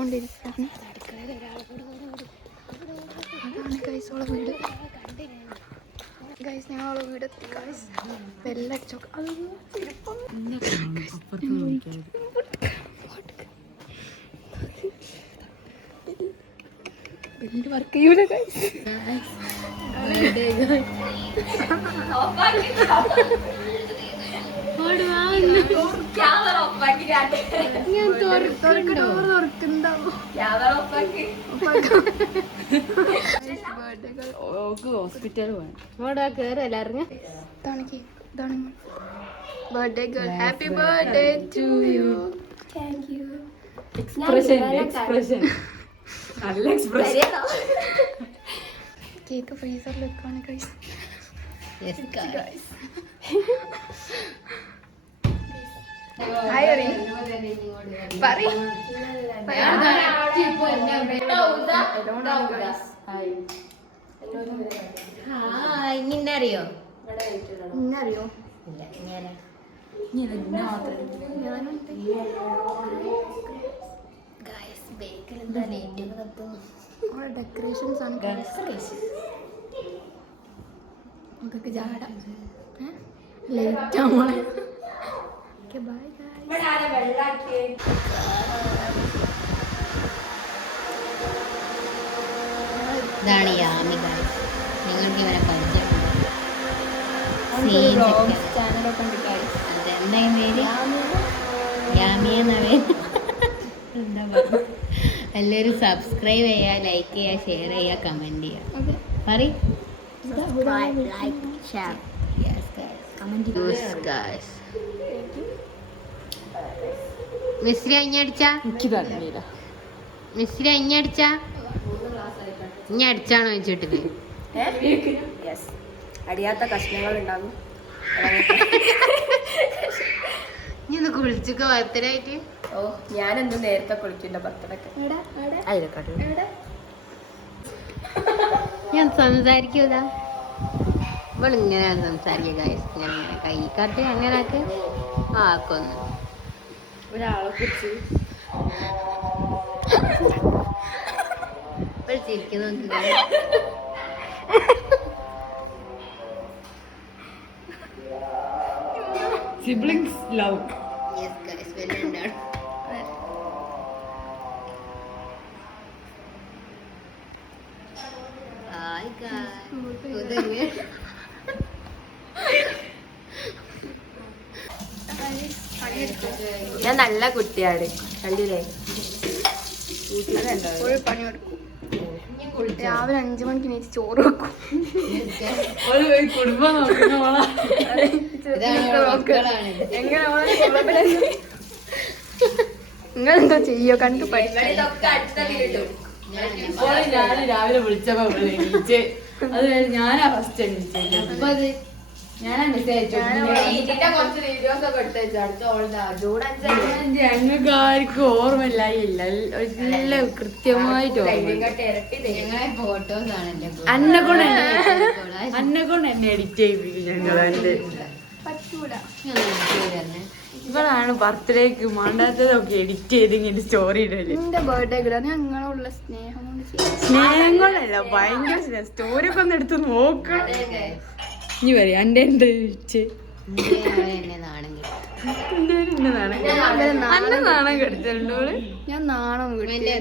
ഉണ്ടാക്കിക്കൊണ്ടിരിക്കുകയാണ്. അതാണ് ഗൈസ് ഓളെ വീട്. ഗൈസ് ഞങ്ങളെ വീടെത്തി ഗൈസ്. ബെല്ലടിച്ചോ ബെല്ല് വർക്ക് ചെയ്യൂല ഗൈസ്. ഹോസ്പിറ്റൽ കേറല്ല അറിഞ്ഞ birthday girl. Happy birthday to you. Thank you. Expression നല്ല എക്സ്പ്രഷൻ. കേക്ക് ഫ്രീസറിൽ വെക്കാണ് ഗൈസ്. ഇന്നറിയോ ഇന്നറിയോ ഡെക്കറേഷൻസ് ആണ് നമുക്ക് ജാട ലേറ്റ് ആവുമ്പോളെ. ബൈ ഇതാണ് യാമി ഗൈസ്. നിങ്ങൾക്ക് ഇവരെ ചാനലൊക്കെ ഉണ്ട് ഗൈസ്. അതെന്താ പേര്? യാമിയെന്നാണ്. എന്താ പറയുക, എല്ലാവരും സബ്സ്ക്രൈബ് ചെയ്യുക, ലൈക്ക് ചെയ്യുക, ഷെയർ ചെയ്യുക, കമൻറ്റ് ചെയ്യുക. പറയും മിസ്രി അഞ്ഞടിച്ച മിസ്രി അഞ്ഞടിച്ച ഇനി അടിച്ചാണോ വെച്ചിട്ട് അടിയാത്ത കഷ്ണങ്ങൾ ഉണ്ടാകും. ഇനി ഒന്ന് കുളിച്ചൊക്കെ ബർത്ത്ഡേ. ഓ ഞാനെന്ത് നേരത്തെ കുളിക്കില്ല ബർത്ത്ഡേക്ക്. ഞാൻ സംസാരിക്കൂല. ഇവൾ ഇങ്ങനെയാണ് സംസാരിക്കുക ഗൈസ്. ഇങ്ങനെ കൈ കാട്ടി അങ്ങനെ ആക്കി ആക്കൊന്നു ഒരാളെ കുറിച്ച് ചിരിക്കുന്നു. Siblings love. യെസ് ഗൈസ്, വെല്ലുണ്ടാണ്. Hi guys. ഞാൻ നല്ല കുട്ടിയാണ്, കണ്ടില്ലേ? പണിയെടുക്കും. രാവിലെ 5 മണിക്ക് എണീറ്റ് ചോറ് വെക്കും. കുടുംബം നിങ്ങളെന്തോ ചെയ്യോ കണ്ടു ഞാൻ രാവിലെ വിളിച്ചപ്പോ അത് ഞാനാ ഫസ്റ്റ് എണീച്ചത്. ഞങ്ങൾക്ക് ആർക്കും ഓർമ്മയില്ല. എല്ലാം കൃത്യമായിട്ട് ഫോട്ടോസ് ആണല്ലേ അന്നെക്കൊണ്ട് എന്നെ എഡിറ്റ് ചെയ്യിപ്പിക്കും ഞങ്ങൾ. ഇവളാണ് ബർത്ത്ഡേക്ക് മാണ്ടാത്തതൊക്കെ എഡിറ്റ് ചെയ്ത് ഇങ്ങനെ സ്റ്റോറി ഇടല്. ഞങ്ങളുള്ള സ്നേഹം കൊണ്ടല്ല, ഭയങ്കര സ്റ്റോറി ഒക്കെ ഒന്ന് എടുത്ത് നോക്കണം. ഇനി പറയാ എന്റെ എന്ത് ചോദിച്ച് നാണം കെടുത്തിട്ടുണ്ടോ? ഞാൻ നാണം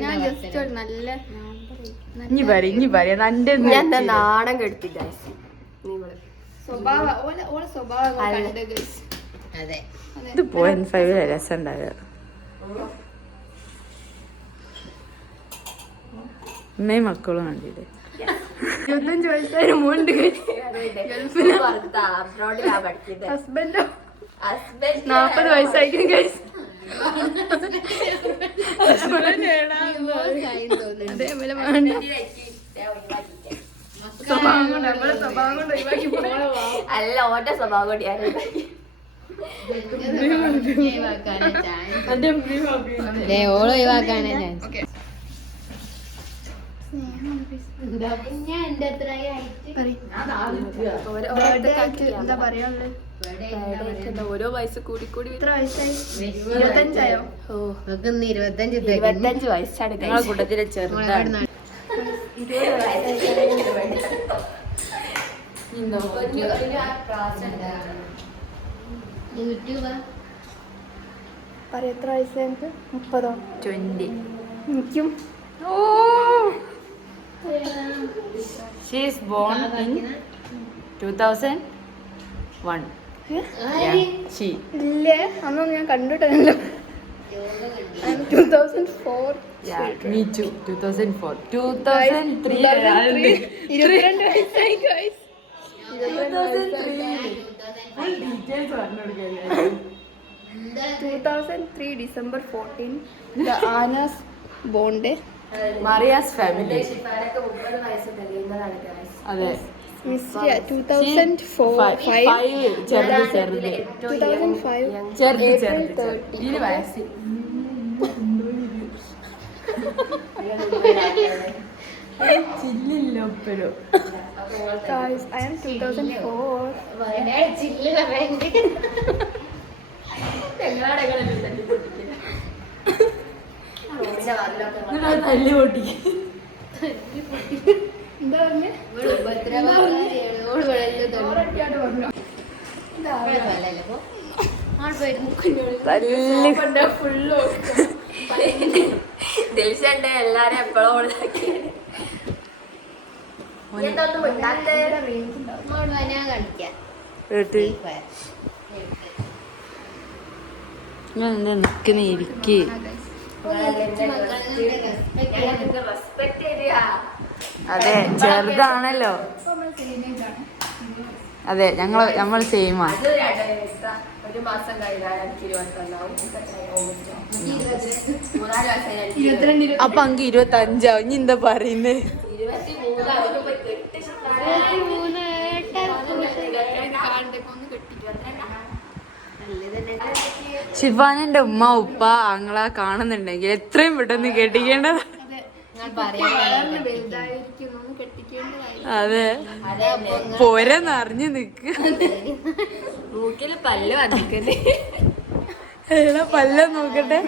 ഞാൻ ജസ്റ്റ് നല്ല ഇനി പറയാ എന്റെ നാണം കെടുത്തില്ല. ഇത് പോയിന്റ് 5 രസം ഉണ്ടാകുക. അമ്മയും മക്കളും കണ്ടില്ലേ? 25 വയസ്സായ മോണ്ട് ഹസ്ബൻഡോ 40 വയസ്സായിരിക്കും ഗൈസ്. അതേപോലെ സ്വഭാവം കൊണ്ട് അല്ല ഓട്ട സ്വഭാവം കൊണ്ടിയാണ്. ഓളോ ഒഴിവാക്കാനേ ഞാൻ എന്താ പറയാ ഓരോ വയസ്സ് കൂടി കൂടി എത്ര വയസ്സായി? 25 ഓ 25 വയസ്സാണ് ഞങ്ങളെ കൂട്ടത്തിലെ ചെറുതാണ്. പറ എത്ര വയസ്സായി എനിക്ക്? 30. 20. എനിക്കും. She is born in 2001. She. ഇല്ലേ അന്നൊന്നും ഞാൻ കണ്ടിട്ടില്ലല്ലോ. 2004. Yeah, me too. 2004. 2003. 22 വയസ്സായി guys. 2003 December 14. The Anna's born day. Maria's family. അതെ. Mystery 2005. 5 ചെറുത് 2005 ചെറുത് ഇതിന് വയസ്സ് ചില്ലില്ല ഒപ്പരോ. guys I am 2004. തല്ലി പൊട്ടിക്ക്. എന്താ പറഞ്ഞേ? ദിൽഷന്റെ എല്ലാരും എപ്പോഴും ഞാൻ എന്താ നിക്കുന്ന ഇരിക്ക്. അതെ ചെറുതാണല്ലോ. അതെ നമ്മൾ സെയിമാ. ഒരു മാസം കഴിഞ്ഞാൽ അപ്പൊ അങ്ക് 25 ഇനി എന്താ പറയുന്നത്? ശിവാനന്റെ ഉമ്മ ഉപ്പ ആങ്ങളെ കാണുന്നുണ്ടെങ്കിൽ എത്രയും പെട്ടെന്ന് കെട്ടിക്കേണ്ടത്. അതെ പോരെന്നറിഞ്ഞു നിക്ക്. മൂക്കില് പല്ല് വന്നിക്കല്ലേ പല്ല നോക്കട്ടെ.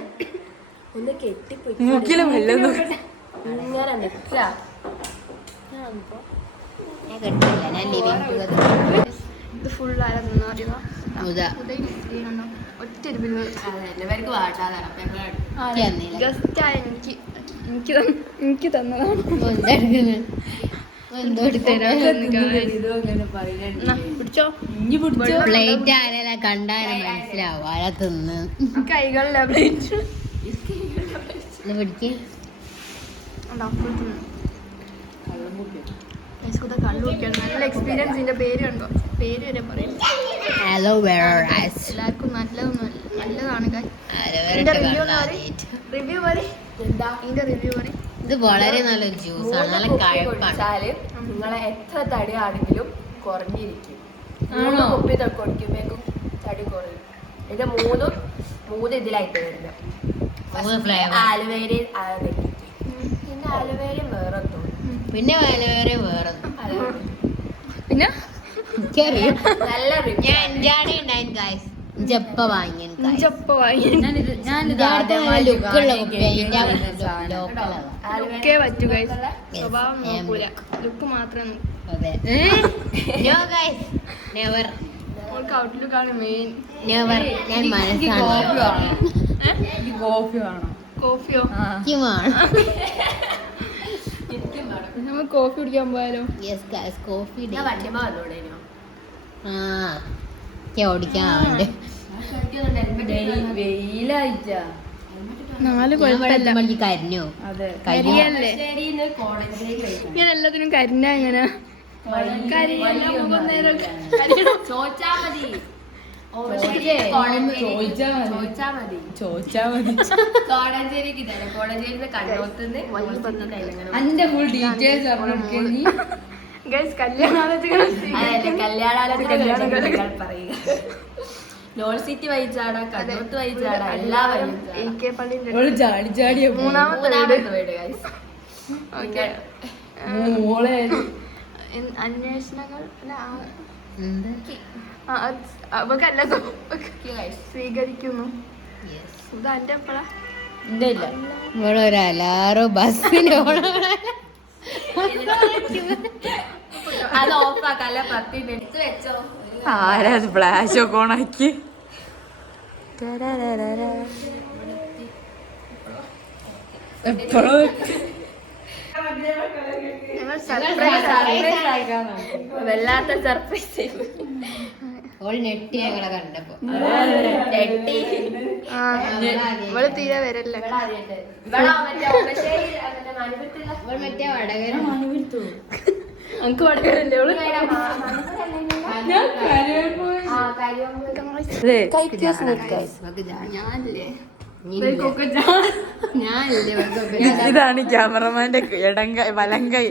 ഒന്ന് കെട്ടിപ്പോയി മൂക്കില് പല്ല നോക്കട്ടെ. ഇങ്ങനെ നിക്ക. ഇത് ഫുൾ ആരെന്ന് അറിയുക ഒറ്റ എല്ലാവർക്കും വാട്ടാതാണ്. ജസ്റ്റ് എനിക്ക് തന്നതാണ്. പിടിച്ചോ പ്ലേറ്റ് ആരെല്ലാം കണ്ടാലും മനസ്സിലാവും ആരാ തിന്ന്. കൈകളിലെ പ്ലേറ്റ് പിടിക്ക്. കള്ളു കുടിക്കാൻ നല്ല എക്സ്പീരിയൻസിന്റെ പേര് കണ്ടോ? പേര് വരെ പറയും. എല്ലാവർക്കും നല്ലതാണ്. റിവ്യൂ പറയും. ഇത് വളരെ നല്ലൊരു ജ്യൂസാണ്. നല്ല കഴപ്പാണ്. നിങ്ങളെ എത്ര തടിയാണെങ്കിലും കുറഞ്ഞിരിക്കും. കുപ്പി കുടിക്കുമ്പോഴേക്കും തടി കുറയും. ഇത് മൂന്ന് ഇതിലായിട്ട് വരുന്നത്. ആലുവേരയും പിന്നെ ആലുവേരയും വേറെ പിന്നെ ആലുവേരയും വേറെ പിന്നെ നല്ല ജപ്പ വാങ്ങി ലുക്കേ പറ്റൂ ഗൈസ്. സ്വഭാവം നോക്കൂല, ലുക്ക് മാത്രമേ നോക്കൂ. ഔട്ട്ലുക്കാണ് മെയിൻ. ഞാൻ കോഫിയോ? നമ്മൾ കോഫി കുടിക്കാൻ പോയാലോ? കോഫി വണ്ടിമ വന്നോടേനോ ഓടിക്കാൻ വെയിലായിട്ടാ 4 കുഴപ്പമില്ല. കരിഞ്ഞോ? കരിയല്ലേ? ഞാൻ എല്ലാത്തിനും കരിഞ്ഞ എങ്ങനെ ചോദിച്ചാ മതി. ചോദിച്ചാ മതി. കോടഞ്ചേരിക്ക് തന്നെ കോടഞ്ചേരി കണ്ണോത്തുനിന്ന് അന്റെ ഫുൾ ഡീറ്റെയിൽസ് കല്യാണാലോചന പറയുക. നോൾ സിറ്റി വഹിച്ചാടാ, കണ്ണൂത്ത് വഹിച്ചാടാ, എല്ലാ മൂന്നാമത്തെ വീട് അന്വേഷണങ്ങൾ അവക്കല്ല സ്വീകരിക്കുന്നു. ഇത് എന്റെ എപ്പോഴാ എന്റെ ഇല്ല. ഇവിടെ ഒരു അലാറോ ബസ്സിന് അത് ഓഫാക്കല്ല 10 മിനിറ്റ് വെച്ചോ. ആരാ ഫ്ലാഷ് ഒക്കെ ഓണാക്കി? എപ്പോഴും ഞങ്ങൾ സർപ്രൈസ് വല്ലാത്ത സർപ്രൈസ്. ഓൾ നെട്ടി ഞങ്ങളെ കണ്ടപ്പോ ഇവള് തീരെ വരല്ലേ. മറ്റേ വടകര നമുക്ക് വടകരല്ലേ ഇതാണ് ക്യാമറമാന്റെ ഇടങ്കൈ വലങ്കൈ.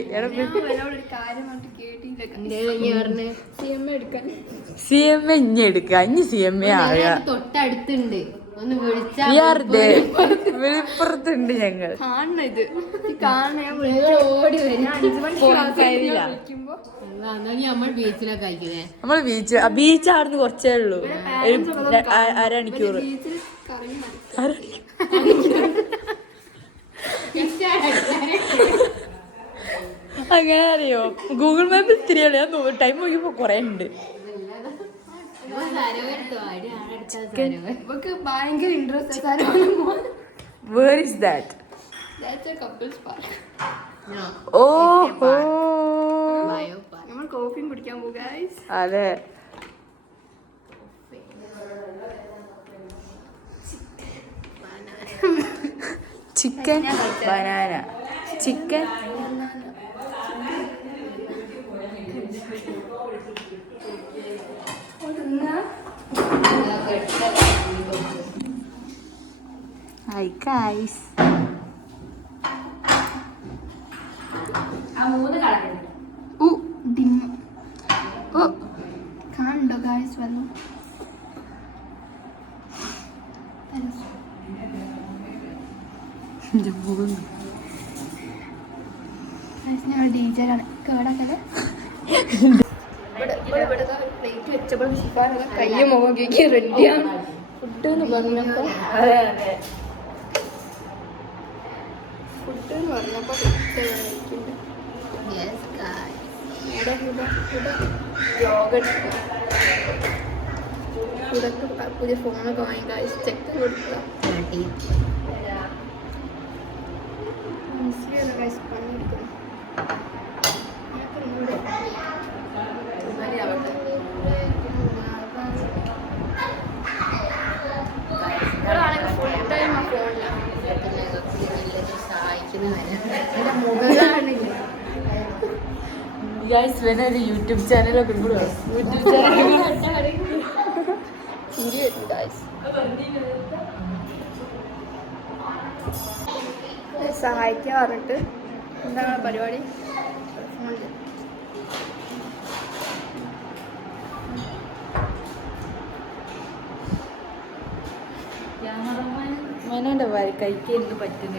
CMA ഇഞ്ഞി എടുക്ക. ഇനി CMA ആവുക. തൊട്ടടുത്തുണ്ട്, ഒന്ന് വിളിപ്പുറത്തുണ്ട് ഞങ്ങൾ. കാണണം ഇത് കാണണം. ഓടി വരും. 5 മണിക്ക് നമ്മൾ ബീച്ചിലൊക്കെ കഴിക്കുന്നേ. നമ്മള് ബീച്ച് ആടുന്ന് കുറച്ചേ ഉള്ളൂ, 1.5 മണിക്കൂർ. അങ്ങനെ അറിയോ? ഗൂഗിൾ മാപ്പിൽ തിരിയല്ല, ഞാൻ ടൈം നോക്കിയപ്പോ കൊറേ ഉണ്ട്. ഭയങ്കര ഇൻട്രസ്റ്റ്. Where is that? നമ്മൾ കോഫിയും കുടിക്കാൻ പോകുക. അതെ, chicken banana chicken. Hi guys. കാണുന്നുണ്ടോ ഗായ്സ്? വന്നു ഞങ്ങൾ ഡീജറാണ്. കേടൊക്കെ പ്ലേറ്റ് വെച്ചപ്പോൾ കയ്യും മുഖം റെഡിയാണ് ഫുഡ് എന്ന് പറഞ്ഞപ്പോ പുതിയ ഫോണൊക്കെ വാങ്ങി കാശ് ചെക്ക് കൊടുക്കുക. ഫുൾ ടൈം ആ ഫോണിലാണ്. എന്റെ മുഖം ഒരു യൂട്യൂബ് ചാനലൊക്കെ യൂട്യൂബ് ചാനൽ സഹായിക്കാൻ പറഞ്ഞിട്ട് എന്താണ് പരിപാടി? മനോന്റെ കൈക്ക് എന്ത് പറ്റുന്ന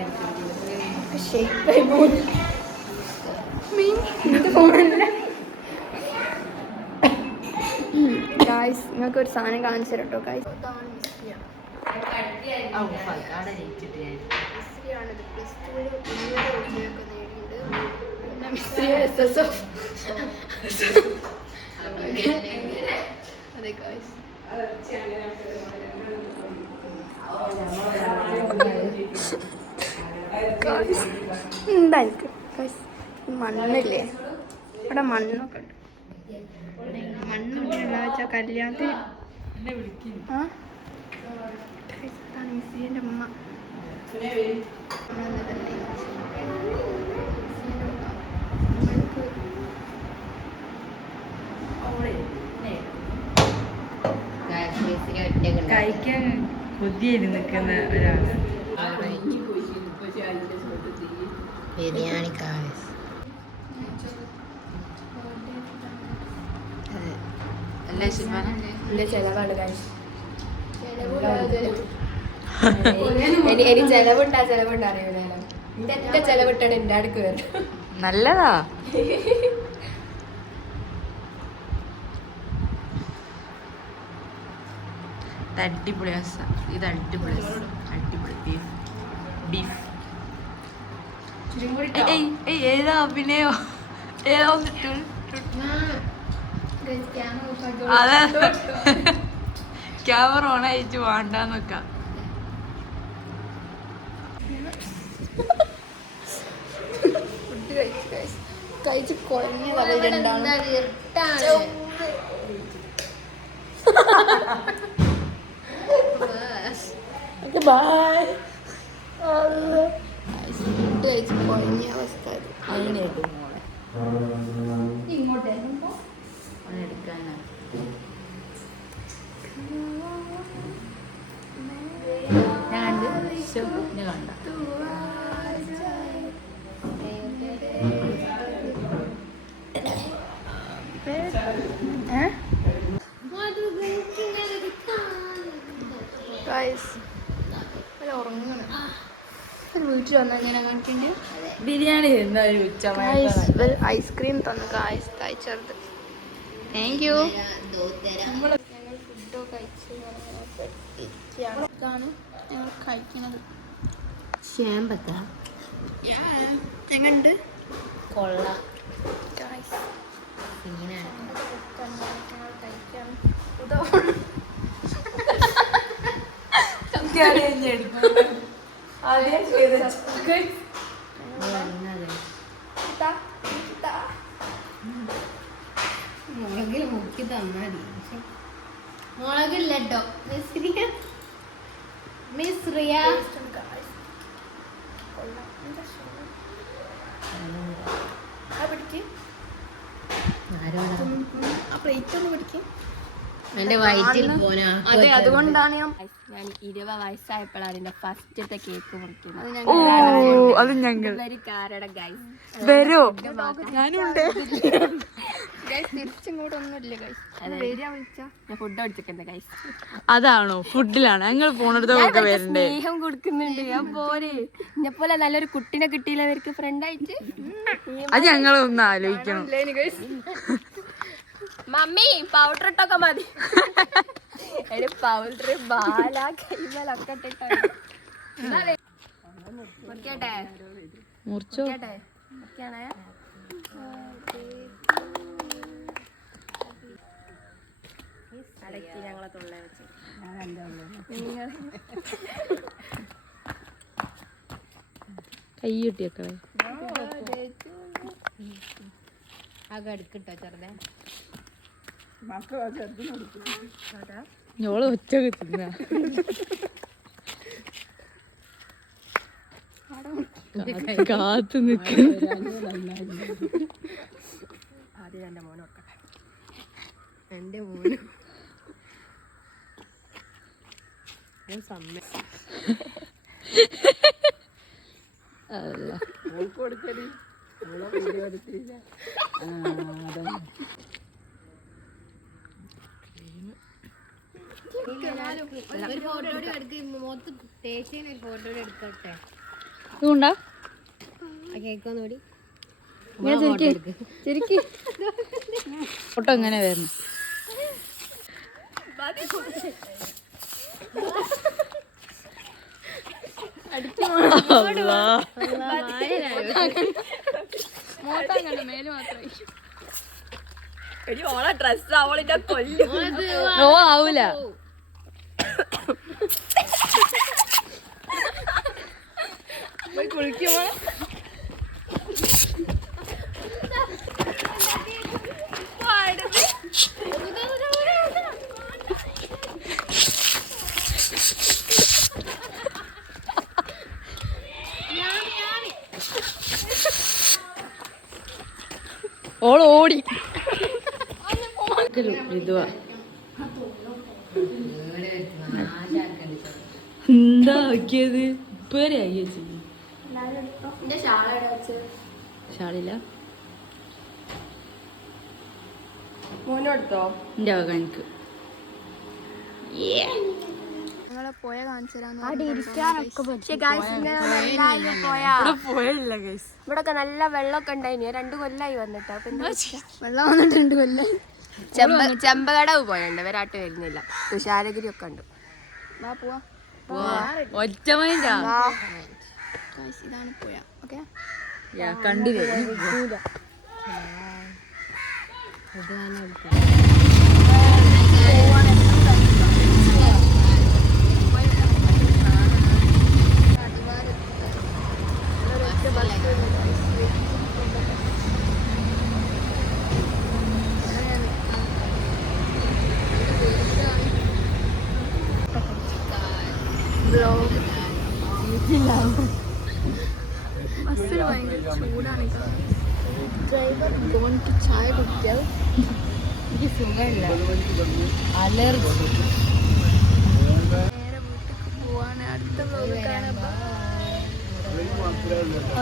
ഗായ്സ് നിങ്ങൾക്ക് ഒരു സാധനം കാണിച്ചു തരട്ടോ ഗായ്സ്. അതെ ഗായ്സ്, എന്താ എനിക്ക് മണ്ണില്ലേ ഇവിടെ? മണ്ണൊക്കെ ഉണ്ട്. മണ്ണൊക്കെ വെച്ചാൽ കല്യാണത്തിന് മിസ്സിന്റെ അമ്മ കഴിക്കാൻ കൊതിയായി നിൽക്കുന്ന ഒരാള്. ബിരിയാണി എന്റെ ചെലവാണ് കാശ്. ഇനി ചെലവുണ്ടാ അറിയില്ല. എന്റെ ചെലവിട്ടാണ് എന്റെ അടുക്ക് വരുന്നത്. നല്ലതാ. ഇത് അടിപൊളി ഇത് അടിപൊളി അടിപൊളി ബീഫ് ബീഫ് ഏതാ അഭിനയോ ഏതാ അതെ ക്യാമറ ഓൺ അയച്ചു വേണ്ടാന്നൊക്കെ ഫുഡ് കഴിച്ച് കുഴഞ്ഞ രണ്ടാണ് ബൈ ഫുഡ് കഴിച്ച് കുഴഞ്ഞ അവസ്ഥ ഇങ്ങോട്ടേക്കുമ്പോ എടുക്കാനാ ഞാൻ കണ്ട ഉറങ്ങണം ഒരു വീട്ടിൽ വന്നാൽ ഞാൻ കാണിക്കണ്ടേ ബിരിയാണി എന്തായാലും ഉച്ച ഐസ്ക്രീം തന്നു കഴിച്ചത് താങ്ക് യു ഞങ്ങൾ ഫുഡോ കഴിച്ച് ഇതാണ് ഞങ്ങൾ കഴിക്കുന്നത് എങ്ങനുണ്ട് കൊള്ളാം മുളകിൽ മുക്കി തന്നാ മുളകില്ലട്ടോ മിസ്രിയ എന്റെ വയറ്റിൽ പോനാ അതെ അതുകൊണ്ടാണ് ഞാൻ 20 വയസ്സായപ്പോഴാണ് എന്റെ ഫസ്റ്റത്തെ കേക്ക് മുറിക്കുന്നത്. അത് ഞങ്ങൾ കാരണം ഗൈസ് വരോ ഞാനുണ്ട് തിരിച്ചിങ്ങോട്ടൊന്നുമില്ല ഞാൻ ഫുഡ് അടിച്ചിട്ടുണ്ട് ഗൈസ്. അതാണോ ഫുഡിലാണ് ഞങ്ങൾ പോണടുത്തൊക്കെ വരണ്ടേ സ്നേഹം കൊടുക്കുന്നുണ്ട്. ഞാൻ പോരെ എന്നെ പോലെ നല്ലൊരു കുട്ടീനെ കിട്ടിയില്ല അവർക്ക് ഫ്രണ്ടായിട്ട്. അത് ഞങ്ങളൊന്ന് ആലോചിക്കണം. മമ്മി പൗഡർ ഇട്ടൊക്കെ മതി. പൗഡർ ബാല കൈമലൊക്കെ ഇട്ടിട്ടോ മുറിക്കട്ടെ മുറിച്ചോ മുറിക്കണേ. അടക്കി ഞങ്ങളെ തൊള്ള വെച്ച് കൈ കിട്ടിയൊക്കെ അകടുക്കിട്ടോ ചെറുതെ ഞോള് ഒറ്റ കിട്ടുന്ന കാത്തു നിൽക്കുന്നു. ആദ്യം എന്റെ മോനെ വെക്കട്ടെ. എന്റെ മോനും ഒരു ഫോട്ടോ എടുത്ത് തേച്ചേനെ ഒരു ഫോട്ടോ എടുക്കട്ടെ. ഇതുകൊണ്ടാ കേക്കൊന്നുകൂടി ഫോട്ടോ എങ്ങനെ വരുന്നു? ഓളെ ഡ്രസ് അവളിന്റെ കൊല്ലും. ഓ ആവൂല. കുളിക്കുമോ ഓള് ഓടി ഇതുവാ എന്താക്കിയത് ഇപ്പേരെ ആക്കിയ ഷാളില്ല മോനെടുത്തോ എന്റെ വക എനിക്ക് ഞങ്ങളെ പോയ കാണിച്ചു പോയില്ല ഗൈസ്. ഇവിടൊക്കെ നല്ല വെള്ളമൊക്കെ ഉണ്ടായിനി. 2 കൊല്ലായി വന്നിട്ട്. വെള്ളം വന്നിട്ട് 2 കൊല്ലം ചെമ്പകടവ് പോയുണ്ട്. വരാട്ട് വരുന്നില്ല. തുഷാരഗിരി ഒക്കെ ഉണ്ട്. വാ പോവാ ഒറ്റ മൈൻഡാ Guys, ഇതാണ് പോയ ഓക്കെ കണ്ടില്ലേ ബസ്സിൽ ഭയങ്കര ചൂടാണ് ഡ്രൈവർ ഗോണിക്ക് ചായ കുടിക്കാൽ എനിക്ക് സുഖമില്ല അലർജി നേരെ വീട്ടിൽ പോവാണ് അടുത്ത വ്ലോഗ് കാണാം